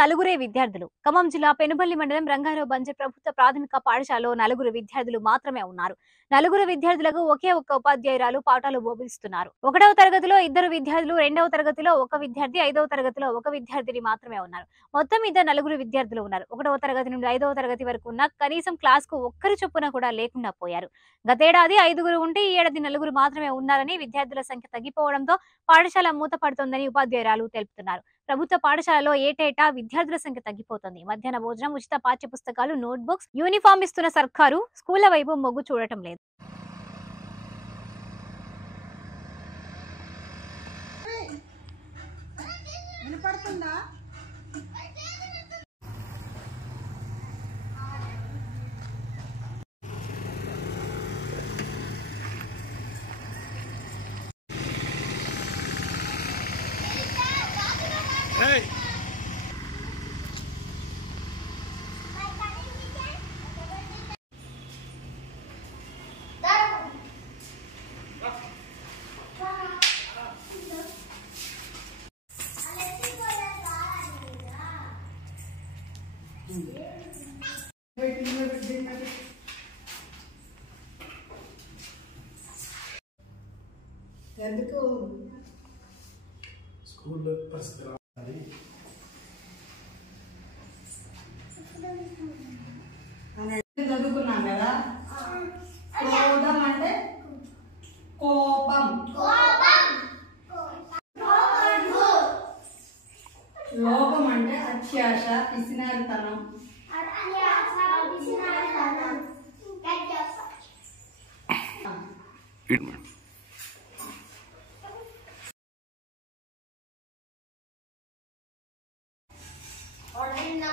నలుగురే విద్యార్థులు. ఖమ్మం జిల్లా పెనుబల్లి మండలం రంగారావు బంజర్ ప్రభుత్వ ప్రాథమిక పాఠశాలలో నలుగురు విద్యార్థులు మాత్రమే ఉన్నారు. నలుగురు విద్యార్థులకు ఒకే ఒక్క ఉపాధ్యాయురాలు పాఠాలు బోధిస్తున్నారు. 1వ తరగతిలో 2 విద్యార్థులు, 2వ తరగతిలో 1 విద్యార్థి, 5వ తరగతిలో 1 విద్యార్థిని మాత్రమే ఉన్నారు. మొత్తం నలుగురు విద్యార్థులు ఉన్నారు. 1వ తరగతి నుండి 5వ తరగతి వరకు ఉన్న కనీసం క్లాస్కు ఒక్కరి చొప్పున కూడా లేకుండా పోయారు. గతేడాది 5గురు ఉంటే ఈ ఏడాది నలుగురు మాత్రమే ఉన్నారని, విద్యార్థుల సంఖ్య తగ్గిపోవడంతో పాఠశాల మూతపడుతోందని ఉపాధ్యాయురాలు తెలుపుతున్నారు. ప్రభుత్వ పాఠశాలలో ఏటేటా విద్యార్థుల సంఖ్య తగ్గిపోతుంది. మధ్యాహ్న భోజనం, ఉచిత పాఠ్య పుస్తకాలు, నోట్బుక్స్, యూనిఫామ్ ఇస్తున్న సర్కారు స్కూళ్ల వైపు మొగ్గు చూడటం లేదు. Hey! ఎందుకు స్కూల్లో పరిస్థితి రావాలి. చదువుకున్నాం కదా. క్రోధం అంటే కోపం, లోపం అంటే అత్యాశ, పిసినారితనం. Ordem na